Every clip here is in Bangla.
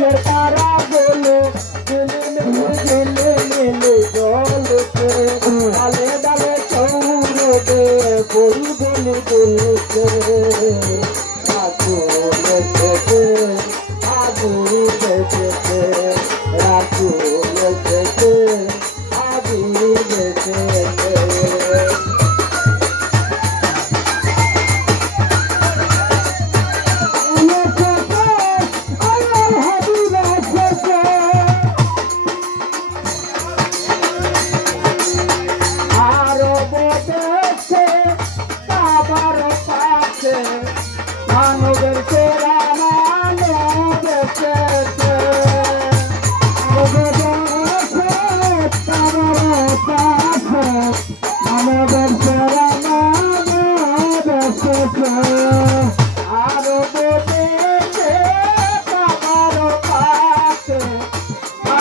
আকাশের তারাগুলো ঝিলে মিলে জ্বলছে, ডালে ডালে সৌরভে ফুল গুলি দুলছে। আগুন এসেছে, আগুন এসেছে, আগুন এসেছে, আগুন এসেছে। মানবের সেরা মানব এসেছে, মানবের সেরা মানব এসেছে। আরো বলেছে বাবার পাশে,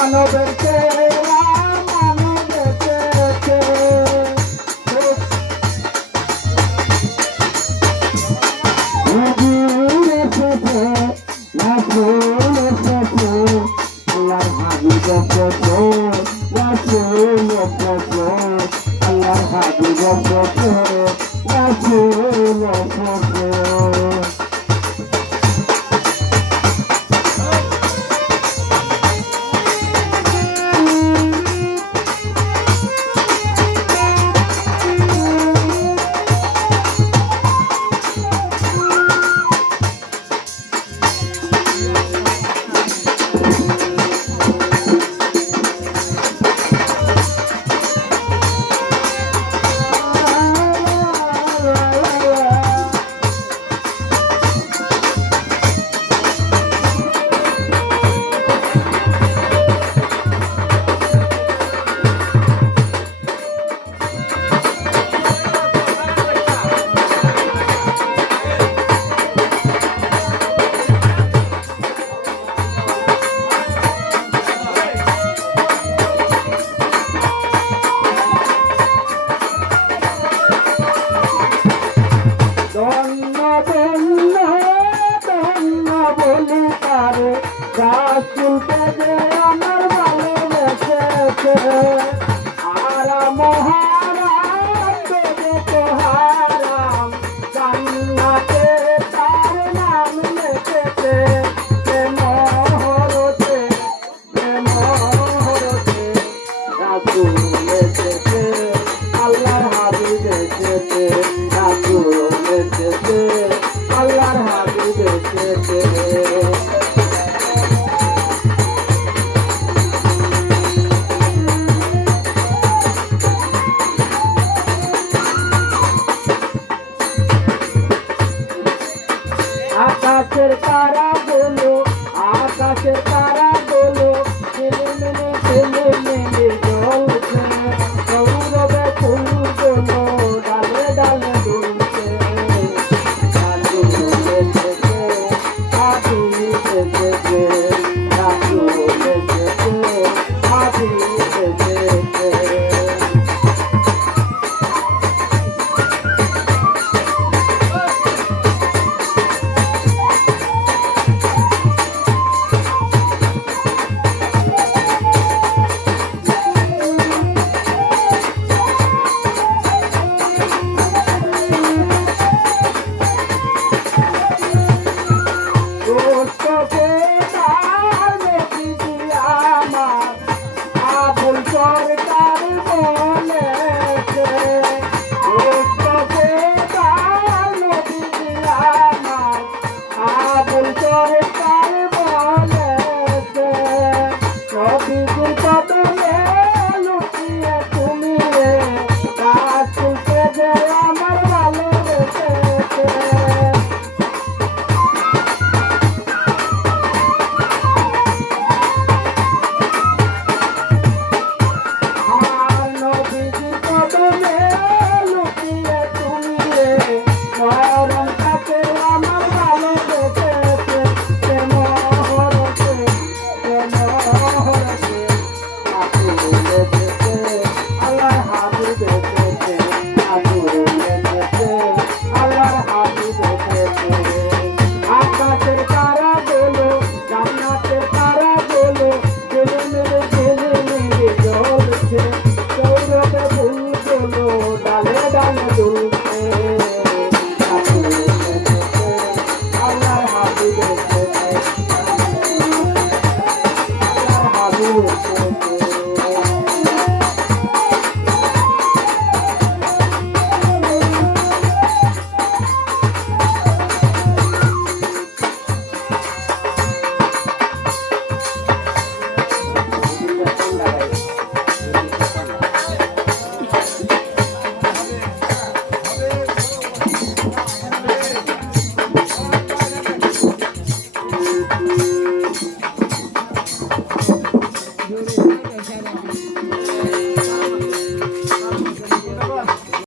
মানবের সেরা মানব এসেছে। গাছ তুলতে যে আমার ভালোবেসেছে, আর মহারাম দেবে তোহারাম জান্নাতে তার নাম লিখেছে। মহরতে রাসূল এসেছে, আল্লাহর হাবিব এসেছে, রাসূল এসেছে, আল্লাহর হাবিব এসেছে। আকাশের তারাগুলো, আকাশের তারাগুলো ঝিলিমিলি জ্বলছে, সৌরভে ফুলগুলো ডালে ডালে দুলছে। আগুন এসেছে, আগুন এসেছে, আগুন এসেছে, আগুন এসেছে। জোরে